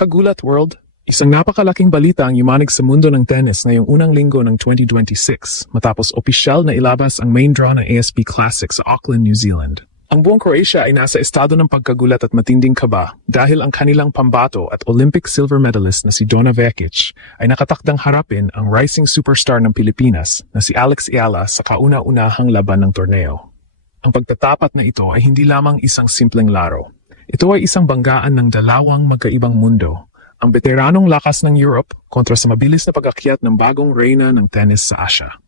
Kagulat World, isang napakalaking balita ang yumanig sa mundo ng tennis ngayong unang linggo ng 2026 matapos opisyal na ilabas ang main draw ng ASP Classic sa Auckland, New Zealand. Ang buong Croatia ay nasa estado ng pagkagulat at matinding kaba dahil ang kanilang pambato at Olympic silver medalist na si Donna Vekic ay nakatakdang harapin ang rising superstar ng Pilipinas na si Alex Eala sa kauna-unahang laban ng torneo. Ang pagtatapat na ito ay hindi lamang isang simpleng laro. Ito ay isang banggaan ng dalawang magkaibang mundo. Ang veteranong lakas ng Europe kontra sa mabilis na pag-akyat ng bagong reyna ng tennis sa Asia.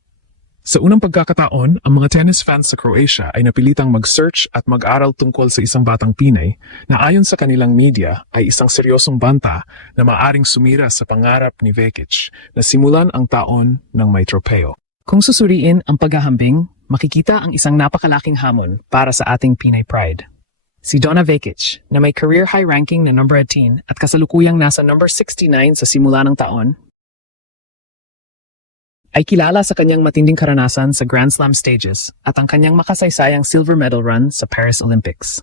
Sa unang pagkakataon, ang mga tennis fans sa Croatia ay napilitang mag-search at mag-aral tungkol sa isang batang Pinay na ayon sa kanilang media ay isang seryosong banta na maaring sumira sa pangarap ni Vekic na simulan ang taon ng may tropeo. Kung susuriin ang paghahambing, makikita ang isang napakalaking hamon para sa ating Pinay pride. Si Donna Vekic, na may career high ranking na number 18 at kasalukuyang nasa number 69 sa simula ng taon, ay kilala sa kanyang matinding karanasan sa Grand Slam stages at ang kanyang makasaysayang silver medal run sa Paris Olympics.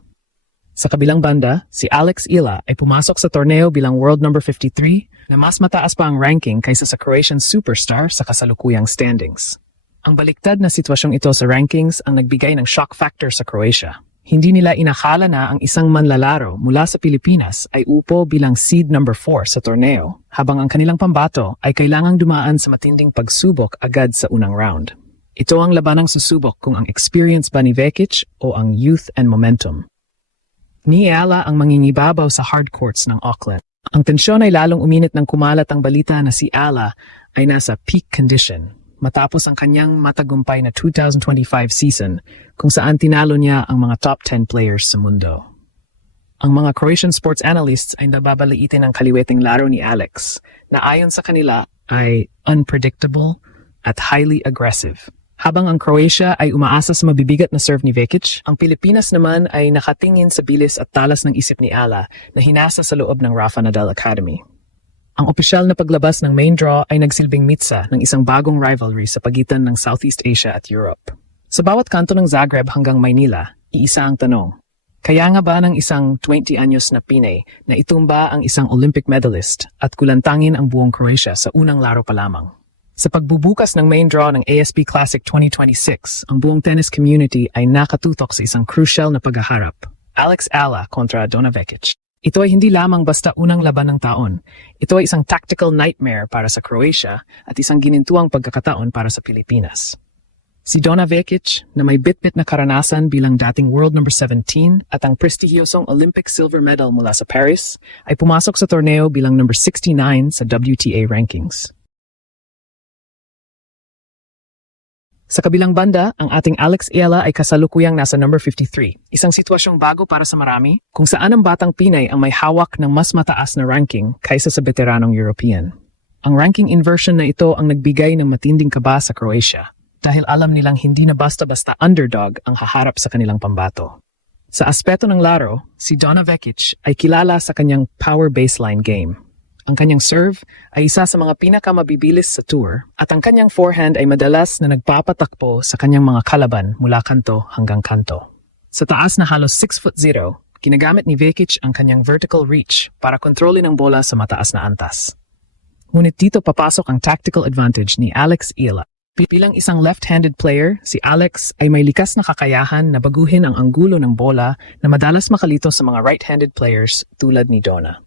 Sa kabilang banda, si Alex Eala ay pumasok sa torneo bilang world number 53 na mas mataas pa ang ranking kaysa sa Croatian superstar sa kasalukuyang standings. Ang baliktad na sitwasyong ito sa rankings ang nagbigay ng shock factor sa Croatia. Hindi nila inakala na ang isang manlalaro mula sa Pilipinas ay upo bilang seed number 4 sa torneo, habang ang kanilang pambato ay kailangang dumaan sa matinding pagsubok agad sa unang round. Ito ang labanang susubok kung ang experience ba ni Vekic o ang youth and momentum. Ni Eala ang mangingibabaw sa hard courts ng Auckland. Ang tensyon ay lalong uminit nang kumalat ang balita na si Eala ay nasa peak condition matapos ang kanyang matagumpay na 2025 season kung saan tinalo niya ang mga top 10 players sa mundo. Ang mga Croatian sports analysts ay nababaliitin ang kaliweting laro ni Alex na ayon sa kanila ay unpredictable at highly aggressive. Habang ang Croatia ay umaasa sa mabibigat na serve ni Vekic, ang Pilipinas naman ay nakatingin sa bilis at talas ng isip ni Eala na hinasa sa loob ng Rafa Nadal Academy. Ang opisyal na paglabas ng main draw ay nagsilbing mitsa ng isang bagong rivalry sa pagitan ng Southeast Asia at Europe. Sa bawat kanto ng Zagreb hanggang Maynila, iisa ang tanong. Kaya nga ba ng isang 20 anyos na Pinay na itumba ang isang Olympic medalist at kulantangin ang buong Croatia sa unang laro pa lamang? Sa pagbubukas ng main draw ng ASP Classic 2026, ang buong tennis community ay nakatutok sa isang crucial na paghaharap. Alex Eala kontra Donna Vekic. Ito ay hindi lamang basta unang laban ng taon. Ito ay isang tactical nightmare para sa Croatia at isang ginintuang pagkakataon para sa Pilipinas. Si Donna Vekic, na may bit-bit na karanasan bilang dating world number 17 at ang prestihiyosong Olympic silver medal mula sa Paris, ay pumasok sa torneo bilang number 69 sa WTA rankings. Sa kabilang banda, ang ating Alex Eala ay kasalukuyang nasa number 53, isang sitwasyong bago para sa marami, kung saan ang batang Pinay ang may hawak ng mas mataas na ranking kaysa sa veteranong European. Ang ranking inversion na ito ang nagbigay ng matinding kaba sa Croatia, dahil alam nilang hindi na basta-basta underdog ang haharap sa kanilang pambato. Sa aspeto ng laro, si Donna Vekic ay kilala sa kanyang power baseline game. Ang kanyang serve ay isa sa mga pinakamabibilis sa tour at ang kanyang forehand ay madalas na nagpapatakbo sa kanyang mga kalaban mula kanto hanggang kanto. Sa taas na halos 6'0", ginagamit ni Vekic ang kanyang vertical reach para kontrolin ang bola sa mataas na antas. Ngunit dito papasok ang tactical advantage ni Alex Eala. Bilang isang left-handed player, si Alex ay may likas na kakayahan na baguhin ang anggulo ng bola na madalas makalito sa mga right-handed players tulad ni Donna.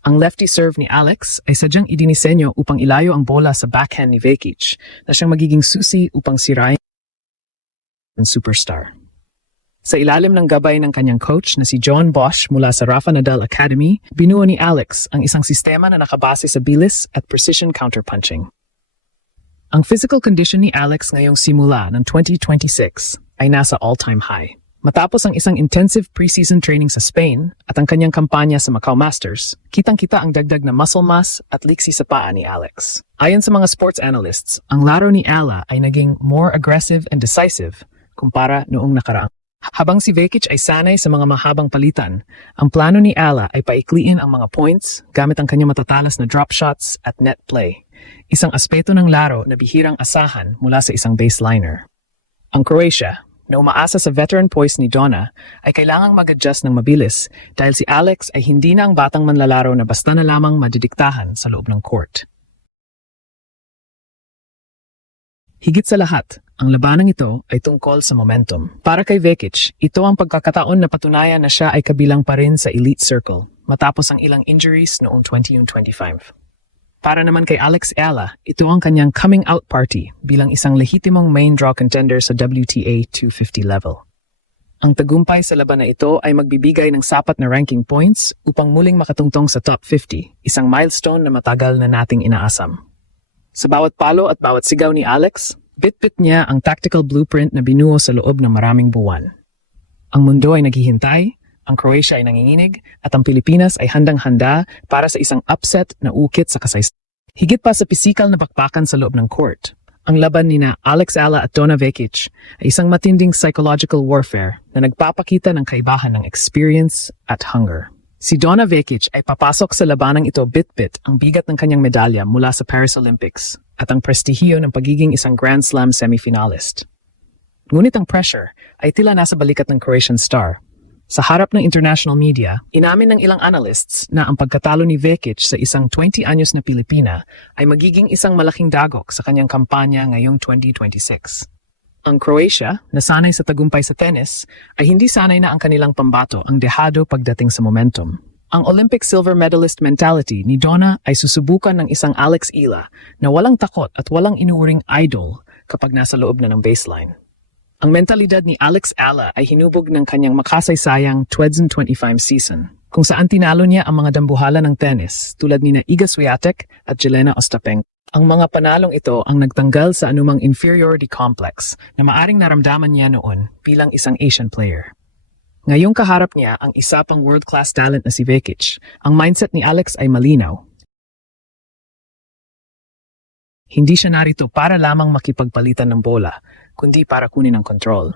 Ang lefty serve ni Alex ay sadyang idinisenyo upang ilayo ang bola sa backhand ni Vekic na siyang magiging susi upang sirain ang superstar. Sa ilalim ng gabay ng kanyang coach na si John Bosch mula sa Rafa Nadal Academy, binuo ni Alex ang isang sistema na nakabase sa bilis at precision counterpunching. Ang physical condition ni Alex ngayong simula ng 2026 ay nasa all-time high. Matapos ang isang intensive preseason training sa Spain at ang kanyang kampanya sa Macau Masters, kitang-kita ang dagdag na muscle mass at liksi sa paa ni Alex. Ayon sa mga sports analysts, ang laro ni Eala ay naging more aggressive and decisive kumpara noong nakaraang. Habang si Vekic ay sanay sa mga mahabang palitan, ang plano ni Eala ay paikliin ang mga points gamit ang kanyang matatalas na drop shots at net play. Isang aspeto ng laro na bihirang asahan mula sa isang baseliner. Ang Croatia, na umaasa sa veteran poise ni Donna ay kailangang mag-adjust ng mabilis dahil si Alex ay hindi na ang batang manlalaro na basta na lamang madidiktahan sa loob ng court. Higit sa lahat, ang labanang ito ay tungkol sa momentum. Para kay Vekic, ito ang pagkakataon na patunayan na siya ay kabilang pa rin sa elite circle matapos ang ilang injuries noong 2025. Para naman kay Alex Ala, ito ang kanyang coming out party bilang isang lehitimong main draw contender sa WTA 250 level. Ang tagumpay sa laban na ito ay magbibigay ng sapat na ranking points upang muling makatungtong sa top 50, isang milestone na matagal na nating inaasam. Sa bawat palo at bawat sigaw ni Alex, bit-bit niya ang tactical blueprint na binuo sa loob ng maraming buwan. Ang mundo ay naghihintay, ang Croatia ay nanginginig, at ang Pilipinas ay handang-handa para sa isang upset na ukit sa kasaysayan. Higit pa sa pisikal na bakbakan sa loob ng court, ang laban nina Alex Ala at Donna Vekic ay isang matinding psychological warfare na nagpapakita ng kaibahan ng experience at hunger. Si Donna Vekic ay papasok sa labanang ito bit-bit ang bigat ng kanyang medalya mula sa Paris Olympics at ang prestihiyo ng pagiging isang Grand Slam semifinalist. Ngunit ang pressure ay tila nasa balikat ng Croatian star. Sa harap ng international media, inamin ng ilang analysts na ang pagkatalo ni Vekic sa isang 20 anyos na Pilipina ay magiging isang malaking dagok sa kanyang kampanya ngayong 2026. Ang Croatia, na sanay sa tagumpay sa tennis, ay hindi sanay na ang kanilang pambato ang dehado pagdating sa momentum. Ang Olympic silver medalist mentality ni Donna ay susubukan ng isang Alex Ila na walang takot at walang inuuring idol kapag nasa loob na ng baseline. Ang mentalidad ni Alex Ala ay hinubog ng kanyang makasaysayang 2025 season, kung saan tinalo niya ang mga dambuhala ng tennis tulad ni Iga Swiatek at Jelena Ostapenko. Ang mga panalong ito ang nagtanggal sa anumang inferiority complex na maaring naramdaman niya noon bilang isang Asian player. Ngayong kaharap niya ang isa pang world-class talent na si Vekic, ang mindset ni Alex ay malinaw. Hindi siya narito para lamang makipagpalitan ng bola, kundi para kunin ang control.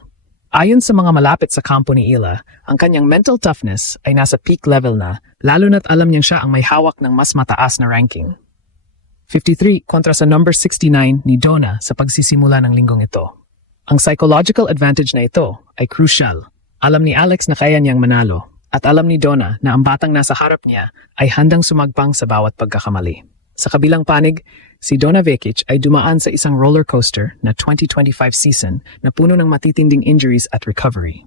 Ayon sa mga malapit sa kampo ni Ila, ang kanyang mental toughness ay nasa peak level na, lalo na't alam niyang siya ang may hawak ng mas mataas na ranking. 53 kontra sa number 69 ni Donna sa pagsisimula ng linggong ito. Ang psychological advantage na ito ay crucial. Alam ni Alex na kaya niyang manalo, at alam ni Donna na ang batang nasa harap niya ay handang sumagpang sa bawat pagkakamali. Sa kabilang panig, si Donna Vekic ay dumaan sa isang roller coaster na 2025 season na puno ng matitinding injuries at recovery.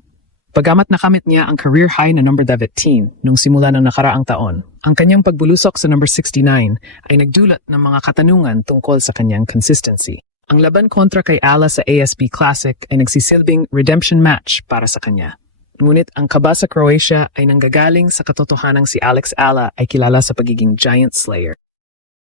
Pagamat nakamit niya ang career high na number 17 nung simula ng nakaraang taon, ang kanyang pagbulusok sa number 69 ay nagdulot ng mga katanungan tungkol sa kanyang consistency. Ang laban kontra kay Ala sa ASP Classic ay nagsisilbing redemption match para sa kanya. Ngunit ang kaba sa Croatia ay nanggagaling sa katotohanang si Alex Ala ay kilala sa pagiging giant slayer.